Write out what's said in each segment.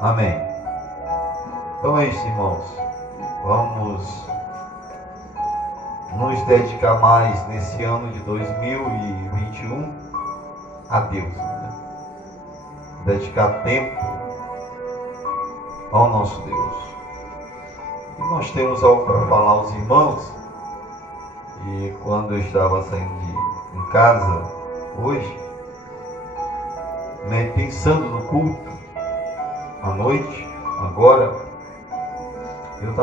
Amém. Então é isso, irmãos. Vamos nos dedicar mais nesse ano de 2021 a Deus, né? Dedicar tempo ao nosso Deus. E nós temos algo para falar aos irmãos. E quando eu estava saindo em casa hoje, né, pensando no culto à noite, agora, eu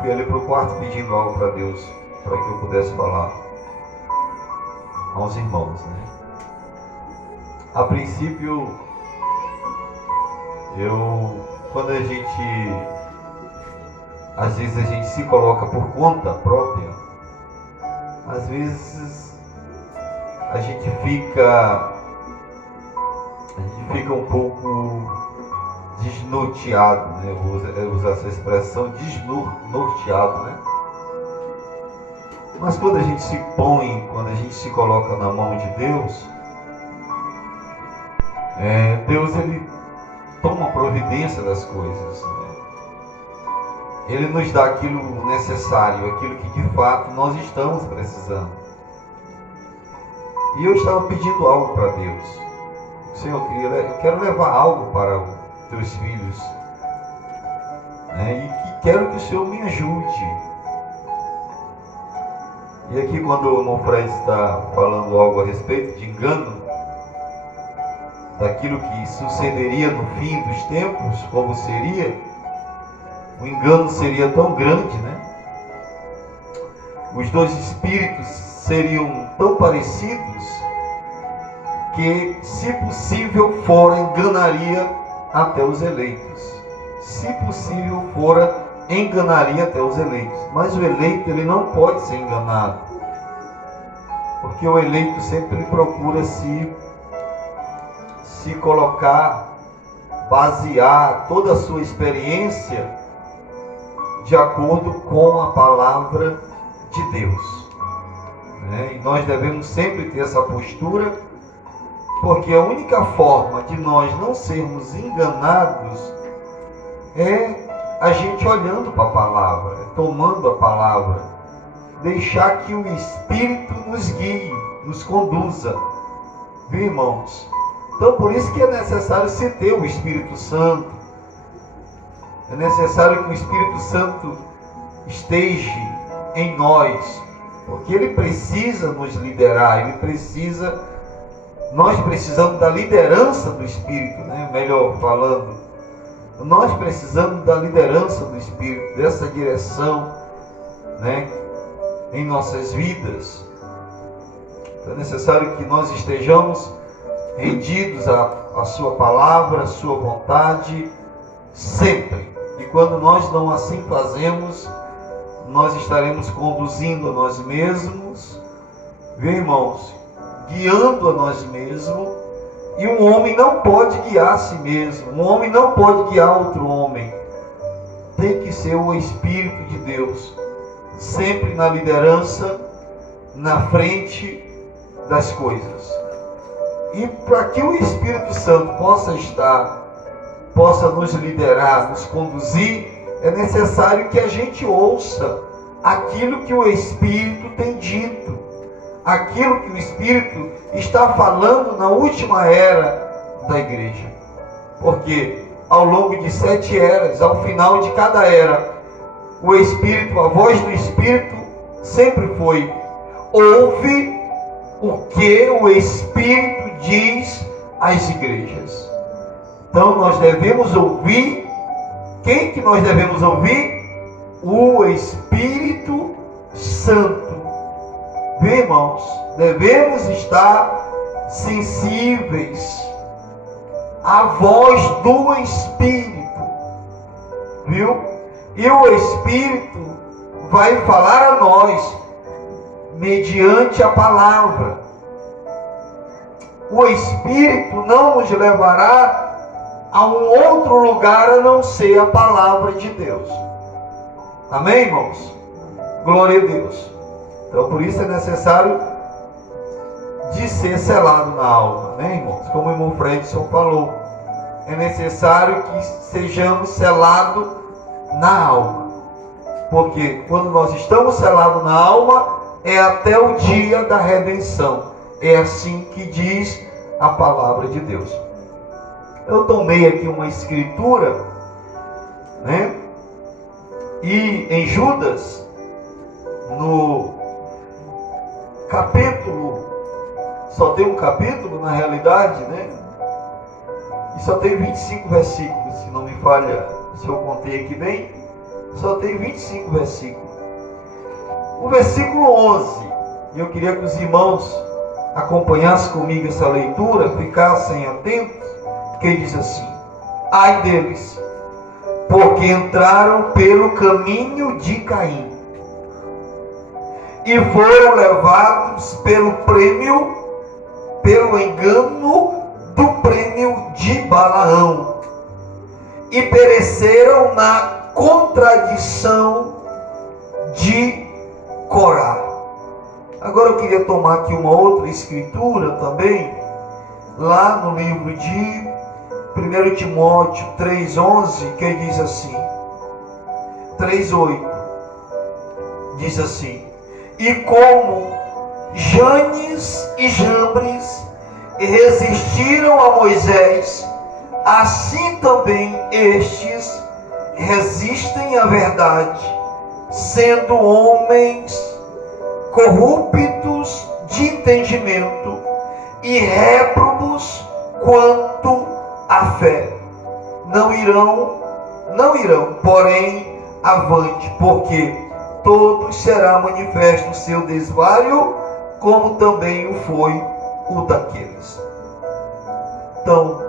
fui ali para o quarto pedindo algo para Deus, para que eu pudesse falar aos irmãos, né? A princípio, quando às vezes a gente se coloca por conta própria, às vezes a gente fica um pouco desnorteado, né? Eu vou usar essa expressão, desnorteado, né? Mas quando a gente quando a gente se coloca na mão de Deus, Deus ele toma providência das coisas, né? Ele nos dá aquilo necessário, aquilo que de fato nós estamos precisando. E eu estava pedindo algo para Deus. Senhor, eu quero levar algo para os teus filhos, né? E que quero que o Senhor me ajude. E aqui, quando o irmão Fred está falando algo a respeito de engano, daquilo que sucederia no fim dos tempos, como seria, o engano seria tão grande, né? Os dois espíritos seriam tão parecidos que, se possível fora, enganaria até os eleitos. Se possível fora, enganaria até os eleitos. Mas o eleito, ele não pode ser enganado, porque o eleito sempre procura se colocar, basear toda a sua experiência de acordo com a palavra de Deus, né? E nós devemos sempre ter essa postura, porque a única forma de nós não sermos enganados é a gente olhando para a palavra, tomando a palavra, deixar que o Espírito nos guie, nos conduza, viu, irmãos? Então, por isso que é necessário se ter o Espírito Santo. É necessário que o Espírito Santo esteja em nós, porque ele precisa nos liderar, nós precisamos da liderança do Espírito, né? Melhor falando, nós precisamos da liderança do Espírito, dessa direção, né? Em nossas vidas. Então é necessário que nós estejamos rendidos à sua palavra, à sua vontade, sempre. E quando nós não assim fazemos, nós estaremos conduzindo a nós mesmos, viu, irmãos? Guiando a nós mesmos. E um homem não pode guiar a si mesmo. Um homem não pode guiar outro homem. Tem que ser o Espírito de Deus, sempre na liderança, na frente das coisas. E para que o Espírito Santo possa nos liderar, nos conduzir, é necessário que a gente ouça aquilo que o Espírito tem dito, aquilo que o Espírito está falando na última era da igreja. Porque ao longo de 7 eras, ao final de cada era, o Espírito, a voz do Espírito sempre foi: ouve o que o Espírito diz às igrejas. Então nós devemos ouvir. Quem que nós devemos ouvir? O Espírito Santo. Viu, irmãos? Devemos estar sensíveis à voz do Espírito. Viu? E o Espírito vai falar a nós mediante a palavra. O Espírito não nos levará a um outro lugar a não ser a palavra de Deus. Amém, irmãos? Glória a Deus. Então, por isso é necessário de ser selado na alma, né, irmãos? Como o irmão Fredson falou, é necessário que sejamos selados na alma. Porque quando nós estamos selados na alma, é até o dia da redenção. É assim que diz a palavra de Deus. Eu tomei aqui uma escritura, né? E em Judas, no capítulo, só tem um capítulo na realidade, né? E só tem 25 versículos, se não me falha, se eu contei aqui bem, só tem 25 versículos. O versículo 11, e eu queria que os irmãos acompanhassem comigo essa leitura, ficassem atentos, que diz assim: ai deles, porque entraram pelo caminho de Caim, e foram levados pelo engano do prêmio de Balaão, e pereceram na contradição de Corá. Agora eu queria tomar aqui uma outra escritura também, lá no livro de 1 Timóteo 3,11, que diz assim, 3,8, diz assim: e como Janes e Jambres resistiram a Moisés, assim também estes resistem à verdade, sendo homens corruptos de entendimento e réprobos quanto à fé. Não irão, porém, avante, porque todos será manifesto o seu desvario, como também o foi o daqueles. Então,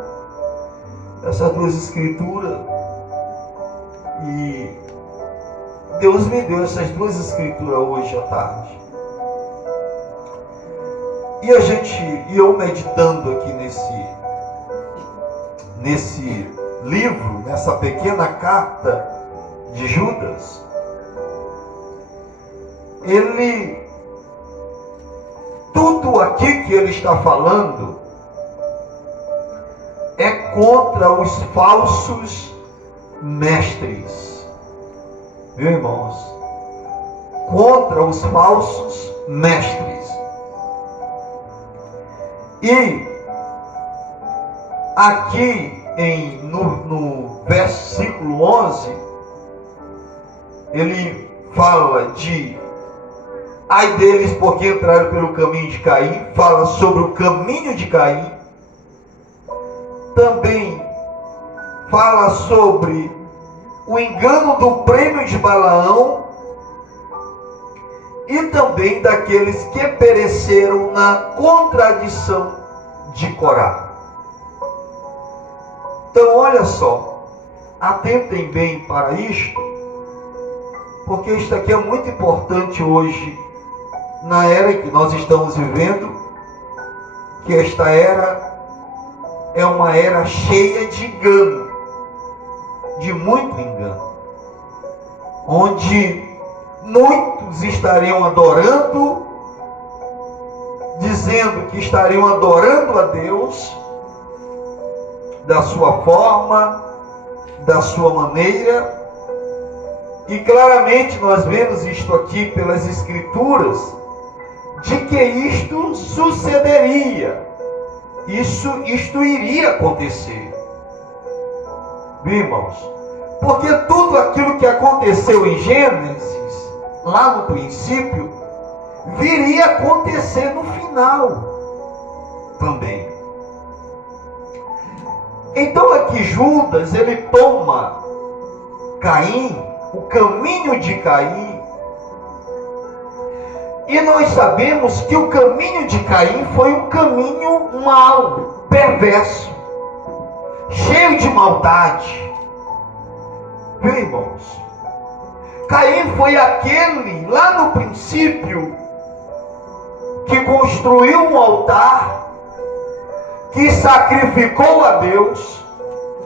essas duas escrituras, e Deus me deu essas duas escrituras hoje à tarde. E eu meditando aqui nesse livro, nessa pequena carta de Judas, tudo aqui que ele está falando é contra os falsos mestres, viu, irmãos? Contra os falsos mestres. E aqui no versículo 11, ele fala de ai deles porque entraram pelo caminho de Caim, fala sobre o caminho de Caim, também fala sobre o engano do prêmio de Balaão, e também daqueles que pereceram na contradição de Corá. Então olha só, atentem bem para isto, porque isto aqui é muito importante hoje, na era que nós estamos vivendo, que esta era é uma era cheia de engano, de muito engano, onde muitos estariam adorando, dizendo que estariam adorando a Deus da sua forma, da sua maneira, e claramente nós vemos isto aqui pelas Escrituras, de que isto sucederia, isto iria acontecer, viu, irmãos? Porque tudo aquilo que aconteceu em Gênesis, lá no princípio, viria a acontecer no final também. Então aqui Judas, ele toma Caim, o caminho de Caim, e nós sabemos que o caminho de Caim foi um caminho mau, perverso, cheio de maldade, viu, irmãos? Caim foi aquele, lá no princípio, que construiu um altar, que sacrificou a Deus,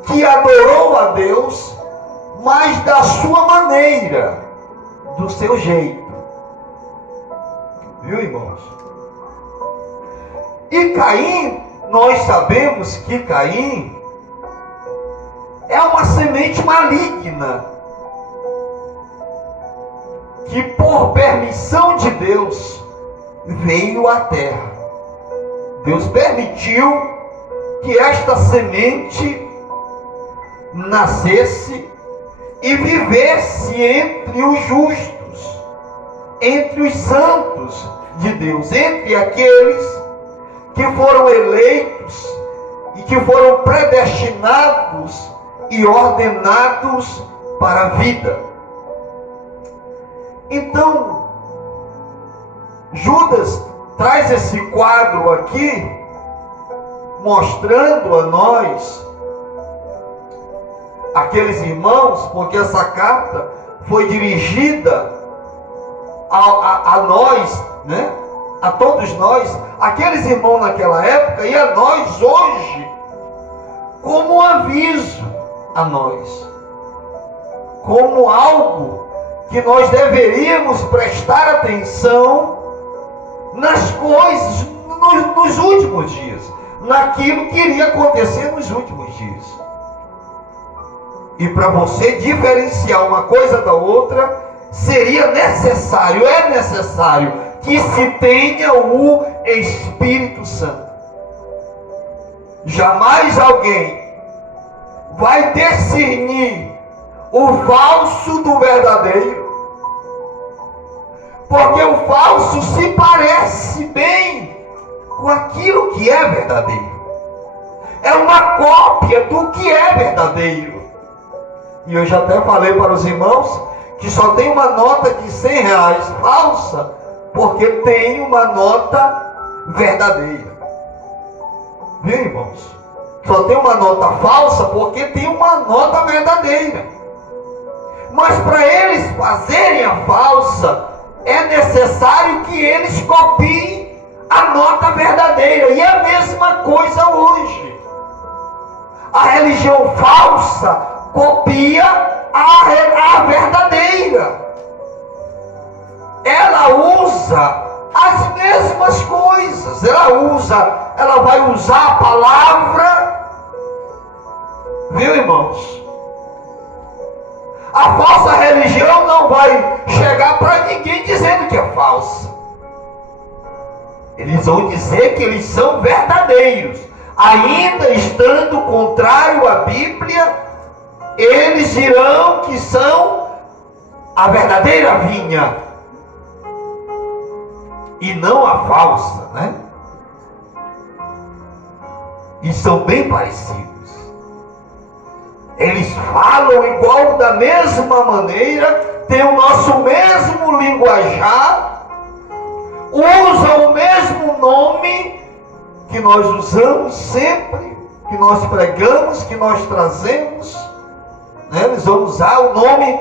que adorou a Deus, mas da sua maneira, do seu jeito. Viu, irmãos? E Caim, nós sabemos que Caim, é uma semente maligna que, por permissão de Deus, veio à terra. Deus permitiu que esta semente nascesse e vivesse entre os justos, entre os santos de Deus, entre aqueles que foram eleitos e que foram predestinados e ordenados para a vida. Então, Judas traz esse quadro aqui, mostrando a nós, aqueles irmãos, porque essa carta foi dirigida a nós, né? A todos nós, aqueles irmãos naquela época e a nós hoje, como um aviso a nós, como algo que nós deveríamos prestar atenção nas coisas, nos últimos dias, naquilo que iria acontecer nos últimos dias. E para você diferenciar uma coisa da outra, seria necessário, é necessário, que se tenha o Espírito Santo. Jamais alguém vai discernir o falso do verdadeiro, porque o falso se parece bem com aquilo que é verdadeiro. É uma cópia do que é verdadeiro. E eu já até falei para os irmãos que só tem uma nota de R$100 falsa, porque tem uma nota verdadeira. Viu, irmãos? Só tem uma nota falsa porque tem uma nota verdadeira. Mas para eles fazerem a falsa, é necessário que eles copiem a nota verdadeira. E é a mesma coisa hoje. A religião falsa copia a verdadeira. Ela usa as mesmas coisas. Ela vai usar a palavra. Viu, irmãos? A falsa religião não vai chegar para ninguém dizendo que é falsa. Eles vão dizer que eles são verdadeiros. Ainda estando contrário à Bíblia, eles dirão que são a verdadeira vinha e não a falsa, né? E são bem parecidos. Eles falam igual, da mesma maneira, têm o nosso mesmo linguajar, usam o mesmo nome que nós usamos sempre, que nós pregamos, que nós trazemos, né? Eles vão usar o nome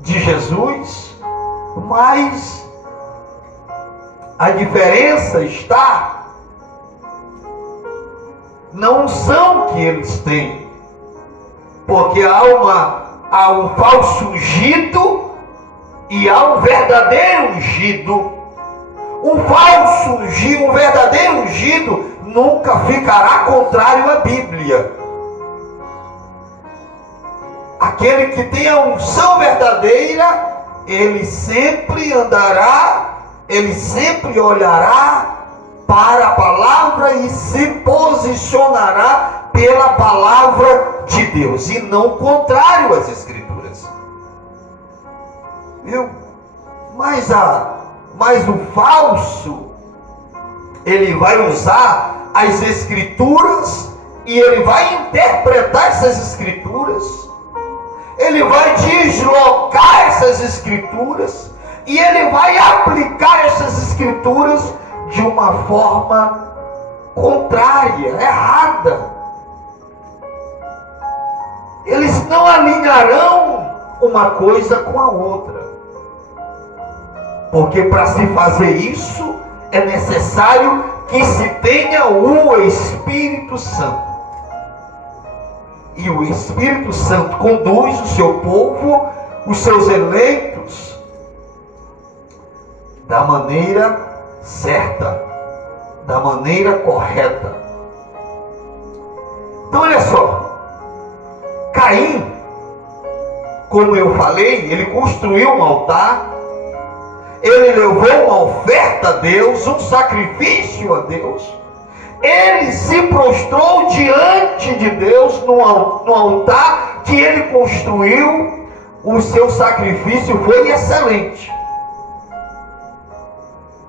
de Jesus, mas a diferença está na unção que eles têm, porque há um falso ungido e há um verdadeiro ungido. Um falso ungido, um verdadeiro ungido nunca ficará contrário à Bíblia. Aquele que tem a unção verdadeira, ele sempre andará, ele sempre olhará para a palavra e se posicionará pela palavra de Deus, e não contrário às Escrituras. Viu? Mas o falso, ele vai usar as Escrituras e ele vai interpretar essas Escrituras, ele vai deslocar essas Escrituras e ele vai aplicar essas Escrituras de uma forma contrária, errada. Eles não alinharão uma coisa com a outra, porque para se fazer isso é necessário que se tenha o Espírito Santo. E o Espírito Santo conduz o seu povo, os seus eleitos, da maneira certa, da maneira correta. Então olha só, Caim falei, ele construiu um altar, ele levou uma oferta a Deus, um sacrifício a Deus, ele se prostrou diante de Deus no altar que ele construiu. O seu sacrifício foi excelente,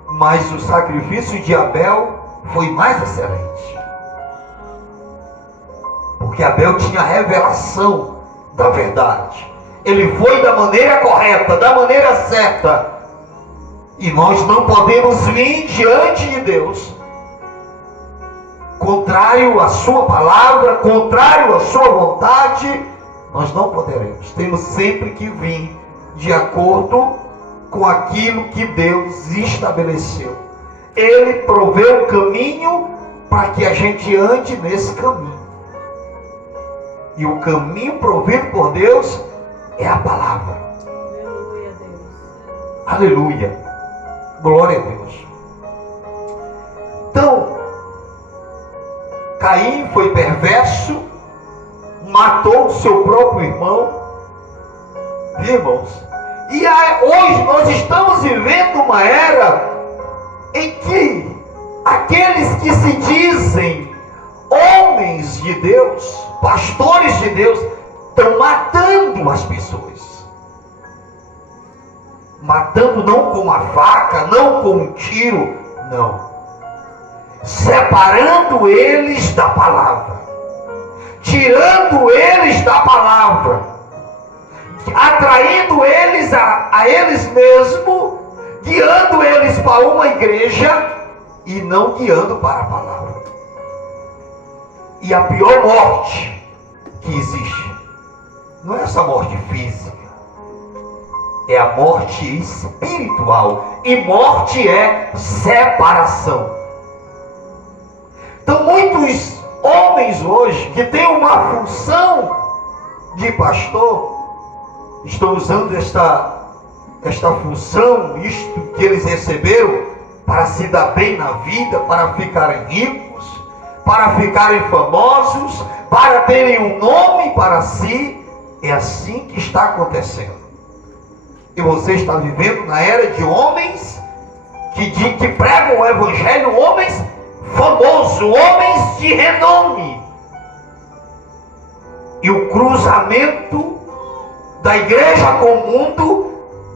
mas o sacrifício de Abel foi mais excelente, porque Abel tinha a revelação da verdade, ele foi da maneira correta, da maneira certa. E nós não podemos vir diante de Deus contrário à sua palavra, contrário à sua vontade. Nós não poderemos. Temos sempre que vir de acordo com aquilo que Deus estabeleceu. Ele proveu um caminho para que a gente ande nesse caminho. E o caminho provido por Deus é a palavra. Aleluia, Deus. Aleluia. Glória a Deus. Então, Caim foi perverso, matou o seu próprio irmão. Viu, irmãos? E hoje nós estamos vivendo uma era em que aqueles que se dizem homens de Deus, pastores de Deus, estão matando as pessoas. Matando não com uma faca, não com um tiro, não. Separando eles da palavra, tirando eles da palavra, atraindo eles a eles mesmos, guiando eles para uma igreja e não guiando para a palavra. E a pior morte que existe não é essa morte física, é a morte espiritual. E morte é separação. Então muitos homens hoje que têm uma função de pastor estão usando esta função, isto que eles receberam, para se dar bem na vida, para ficarem ricos, para ficarem famosos, para terem um nome para si. É assim que está acontecendo. E você está vivendo na era de homens que pregam o evangelho, homens famosos, homens de renome. E o cruzamento da igreja com o mundo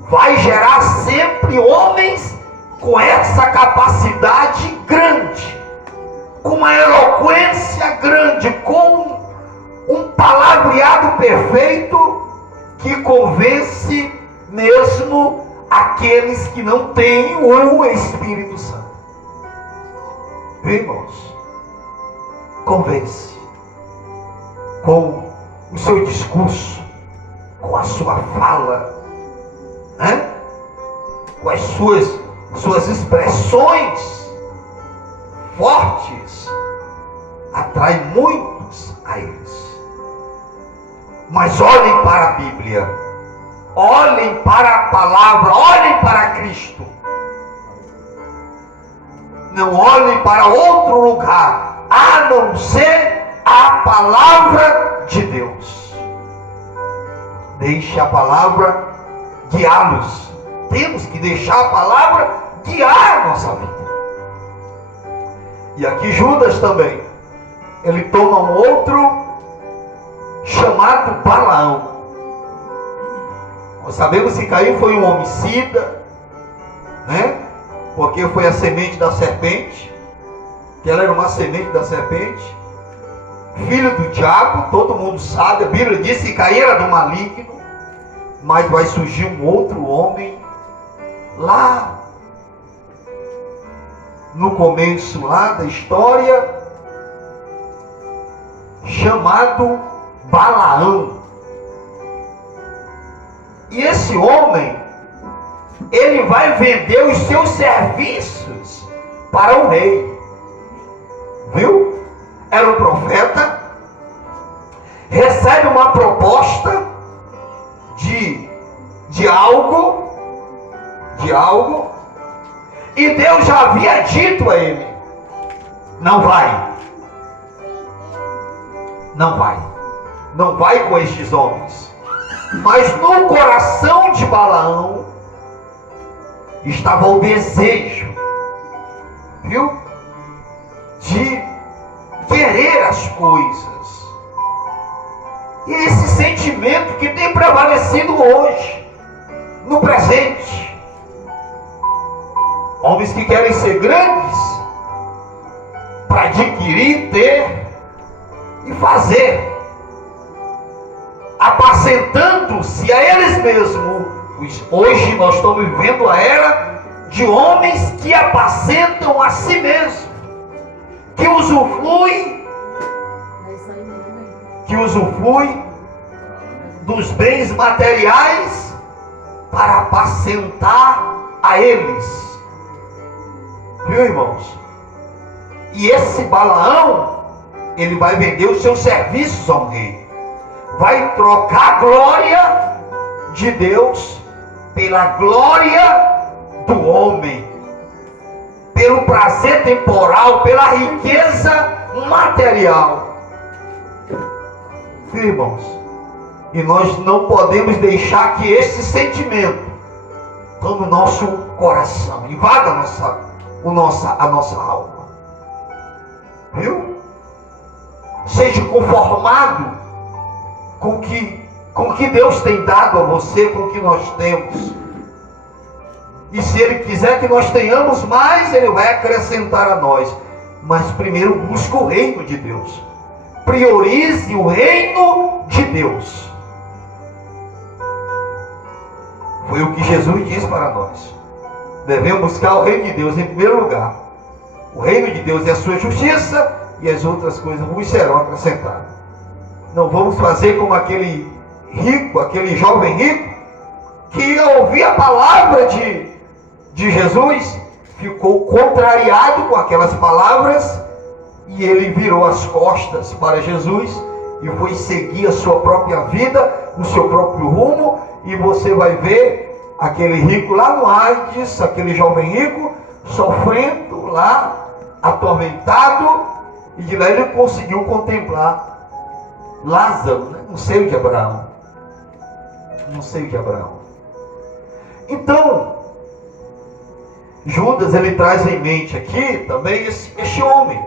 vai gerar sempre homens com essa capacidade grande, com uma eloquência grande, com um palavreado perfeito que convence mesmo aqueles que não têm o Espírito Santo. Irmãos, convence com o seu discurso, com a sua fala, né? Com as suas expressões fortes, atrai muitos a eles. Mas olhem para a Bíblia, olhem para a palavra, olhem para Cristo. Não olhem para outro lugar, a não ser a palavra de Deus. Deixe a palavra guiá-los. Temos que deixar a palavra guiar a nossa vida. E aqui Judas também, ele toma um outro chamado Balaão. Nós sabemos que Caim foi um homicida, né? Porque foi a semente da serpente, que ela era uma semente da serpente, filho do diabo, todo mundo sabe, a Bíblia diz que Caim era do maligno, mas vai surgir um outro homem, lá, no começo lá da história, chamado Balaão. E esse homem, ele vai vender os seus serviços para o rei. Viu? Era um profeta, recebe uma proposta de algo, e Deus já havia dito a ele: não vai com estes homens. Mas no coração de Balaão estava o desejo, viu? De querer as coisas. E esse sentimento que tem prevalecido hoje, no presente. Homens que querem ser grandes para adquirir, ter e fazer, apacentando-se a eles mesmos. Hoje nós estamos vivendo a era de homens que apacentam a si mesmos, que usufruem dos bens materiais para apacentar a eles. Viu, irmãos? E esse Balaão, ele vai vender os seus serviços ao rei. Vai trocar a glória de Deus pela glória do homem, pelo prazer temporal, pela riqueza material. Viu, irmãos? E nós não podemos deixar que esse sentimento tome o nosso coração, invada a nossa alma. Viu? Seja conformado com o que Deus tem dado a você, com o que nós temos. E se Ele quiser que nós tenhamos mais, Ele vai acrescentar a nós. Mas primeiro busque o reino de Deus. Priorize o reino de Deus. Foi o que Jesus disse para nós. Devemos buscar o reino de Deus em primeiro lugar. O reino de Deus é a sua justiça, e as outras coisas vos serão acrescentadas. Não vamos fazer como aquele rico, aquele jovem rico, que ao ouvir a palavra de Jesus, ficou contrariado com aquelas palavras, e ele virou as costas para Jesus e foi seguir a sua própria vida, o seu próprio rumo. E você vai ver aquele rico lá no Hades, aquele jovem rico, sofrendo lá, atormentado, e de lá ele conseguiu contemplar Lázaro, né? No seio de Abraão. No seio de Abraão. Então, Judas, ele traz em mente aqui também este homem,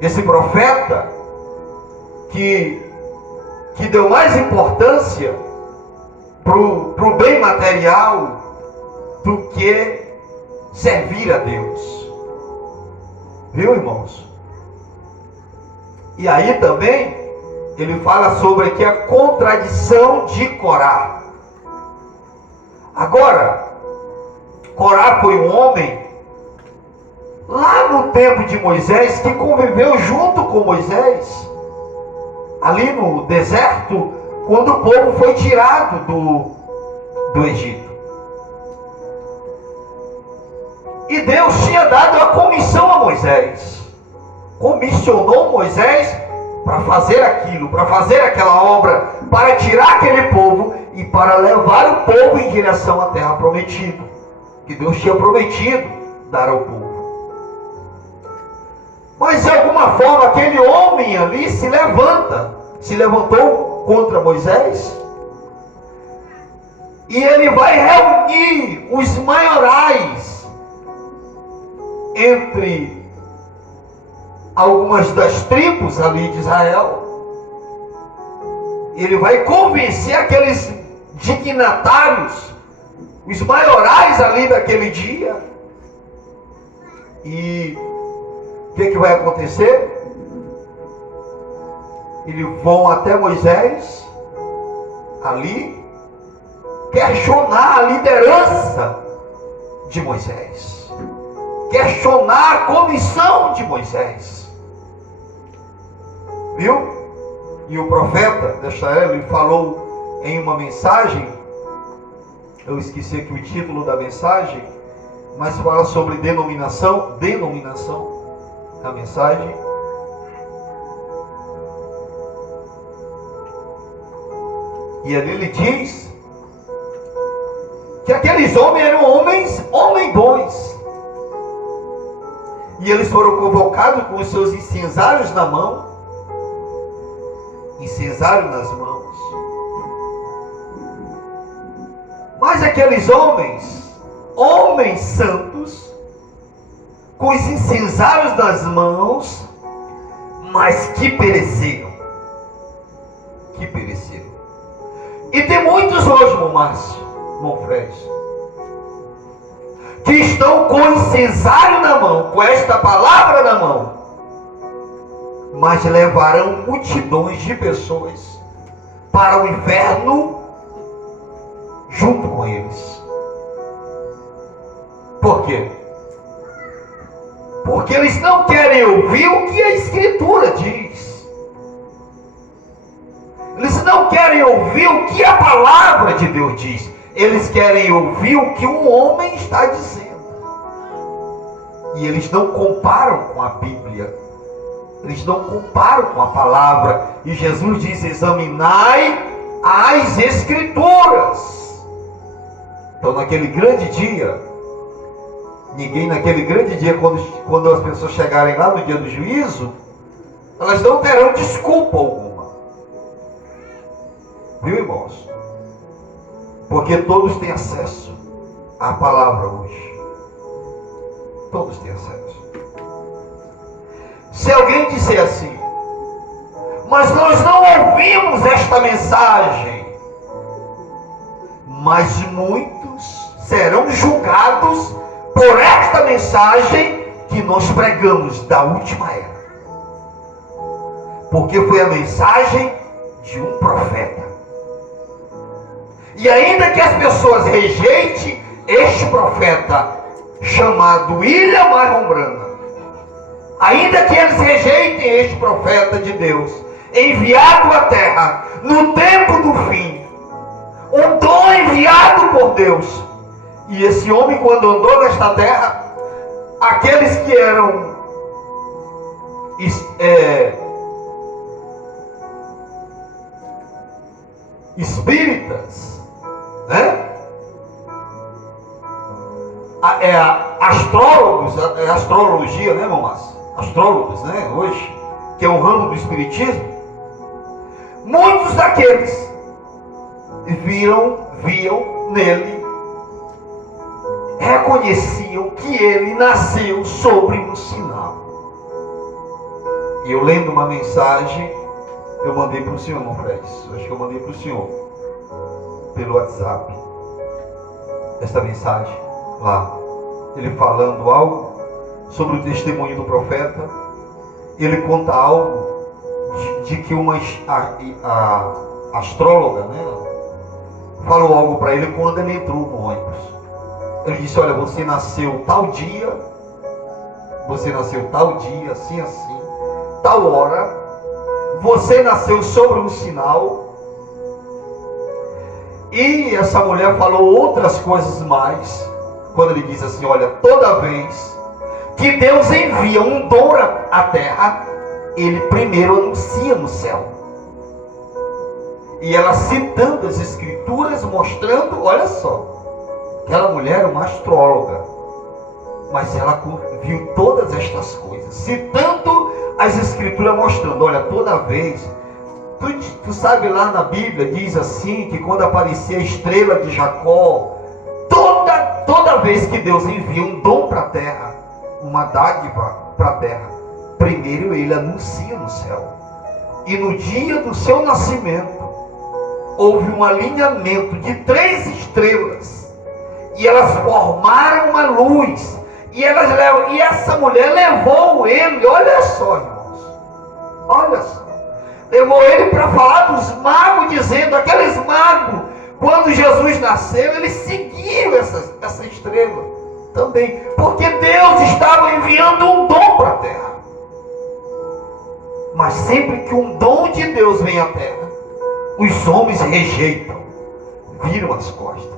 esse profeta, que deu mais importância para o bem material do que servir a Deus. Viu, irmãos? E aí também ele fala sobre aqui a contradição de Corá. Agora, Corá foi um homem lá no tempo de Moisés, que conviveu junto com Moisés ali no deserto, quando o povo foi tirado do Egito. E Deus tinha dado a comissão a Moisés. Comissionou Moisés para fazer aquilo, para fazer aquela obra, para tirar aquele povo e para levar o povo em direção à terra prometida, que Deus tinha prometido dar ao povo. Mas de alguma forma aquele homem ali se levantou contra Moisés, e ele vai reunir os maiorais entre algumas das tribos ali de Israel. Ele vai convencer aqueles dignatários, os maiorais ali daquele dia. E o que vai acontecer? Eles vão até Moisés ali questionar a liderança de Moisés, questionar a comissão de Moisés. Viu? E o profeta desta era, ele falou em uma mensagem, eu esqueci aqui o título da mensagem, mas fala sobre denominação da mensagem. E ali ele diz que aqueles homens eram homens bons. E eles foram convocados com os seus incensários na mão, incensário nas mãos. Mas aqueles homens santos, com os incensários nas mãos, mas que pereceram. Que pereceram. E tem muitos hoje, irmão Márcio, irmão Fred, que estão com o incensário na mão, com esta palavra na mão, mas levarão multidões de pessoas para o inferno junto com eles. Por quê? Porque eles não querem ouvir o que a Escritura diz. Eles não querem ouvir o que a palavra de Deus diz. Eles querem ouvir o que um homem está dizendo. E eles não comparam com a Bíblia. Eles não comparam com a palavra. E Jesus diz: examinai as Escrituras. Então naquele grande dia, quando as pessoas chegarem lá no dia do juízo, elas não terão desculpa alguma. Viu, irmãos? Porque todos têm acesso à palavra hoje. Todos têm acesso. Se alguém disser assim: mas nós não ouvimos esta mensagem, mas muitos serão julgados por esta mensagem que nós pregamos da última era. Porque foi a mensagem de um profeta. E ainda que as pessoas rejeitem este profeta chamado William Marion Branham, ainda que eles rejeitem este profeta de Deus, enviado à terra no tempo do fim, um dom enviado por Deus, e esse homem, quando andou nesta terra, aqueles que eram espíritas, né? Astrólogos, astrologia, né, irmão Márcio? Astrólogos, né, hoje, que é um ramo do espiritismo. Muitos daqueles viam nele, reconheciam que ele nasceu sobre um sinal. E eu lendo uma mensagem, eu mandei para o senhor, irmão Fred, acho que eu mandei para o senhor pelo WhatsApp esta mensagem lá, ele falando algo sobre o testemunho do profeta. Ele conta algo de que uma astróloga, né, falou algo para ele quando ele entrou no ônibus. Ele disse: olha, você nasceu tal dia, assim, tal hora, você nasceu sobre um sinal. E essa mulher falou outras coisas mais, quando ele diz assim: olha, toda vez que Deus envia um dom à terra, ele primeiro anuncia no céu. E ela citando as Escrituras, mostrando, olha só, aquela mulher era uma astróloga, mas ela viu todas estas coisas, citando as Escrituras, mostrando, olha, toda vez, tu sabe lá na Bíblia, diz assim, que quando aparecia a estrela de Jacó, toda vez que Deus envia um dom para a terra, uma dádiva para a terra, primeiro ele anuncia no céu. E no dia do seu nascimento, houve um alinhamento de 3 estrelas, e elas formaram uma luz, e essa mulher levou ele, olha só, irmãos, olha só, levou ele para falar dos magos, dizendo, aqueles magos, quando Jesus nasceu, eles seguiram essa estrela também, porque Deus estava enviando um dom para a terra. Mas sempre que um dom de Deus vem à terra, os homens rejeitam, viram as costas.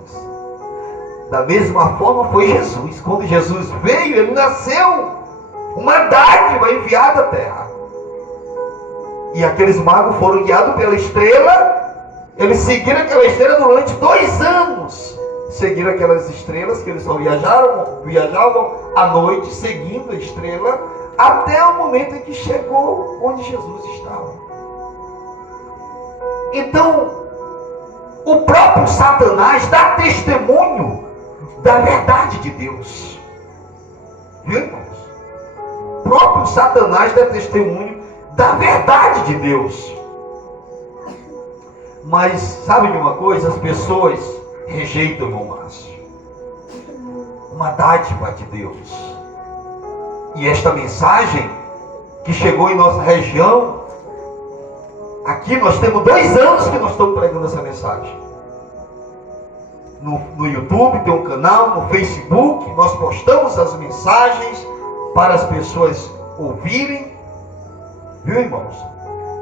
Da mesma forma foi Jesus. Quando Jesus veio, ele nasceu uma dádiva enviada à terra. E aqueles magos foram guiados pela estrela. Eles seguiram aquela estrela durante 2 anos. Seguiram aquelas estrelas, que eles só viajavam à noite, seguindo a estrela, até o momento em que chegou onde Jesus estava. Então, o O próprio Satanás dá testemunho da verdade de Deus. Viu, irmãos? O próprio Satanás dá testemunho da verdade de Deus. Mas sabe de uma coisa? As pessoas rejeitam, irmão Márcio, uma dádiva de Deus. E esta mensagem que chegou em nossa região, aqui nós temos 2 anos que nós estamos pregando essa mensagem. No YouTube tem um canal, no Facebook, nós postamos as mensagens para as pessoas ouvirem. Viu, irmãos?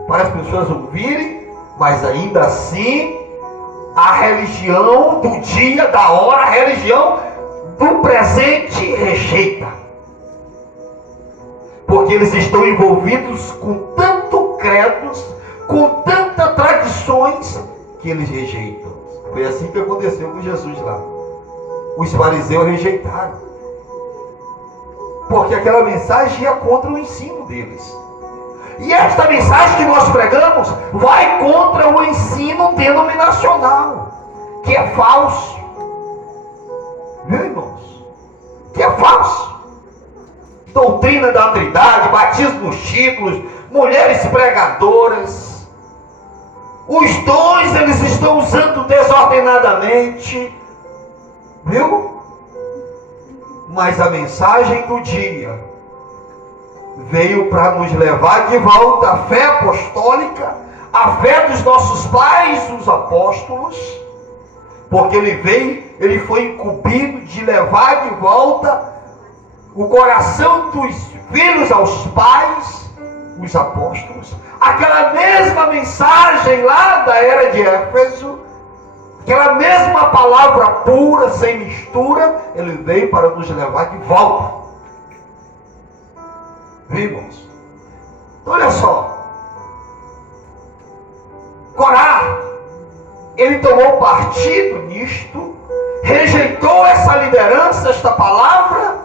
Para as pessoas ouvirem, mas ainda assim, a religião do dia, da hora, a religião do presente rejeita. Porque eles estão envolvidos com tanto credos, com tantas tradições, que eles rejeitam. Foi assim que aconteceu com Jesus lá. Os fariseus rejeitaram. Porque aquela mensagem ia contra o ensino deles. E esta mensagem que nós pregamos vai contra o ensino denominacional, que é falso. Viu, irmãos? Que é falso. Doutrina da Trindade, batismo nos títulos, mulheres pregadoras. Os dons eles estão usando desordenadamente. Viu? Mas a mensagem do dia veio para nos levar de volta à fé apostólica, à fé dos nossos pais, os apóstolos, porque ele foi incumbido de levar de volta o coração dos filhos aos pais, os apóstolos, aquela mesma mensagem lá da era de Éfeso, aquela mesma palavra pura, sem mistura, ele veio para nos levar de volta. Vimos? Então, olha só. Corá, ele tomou partido nisto, rejeitou essa liderança, esta palavra,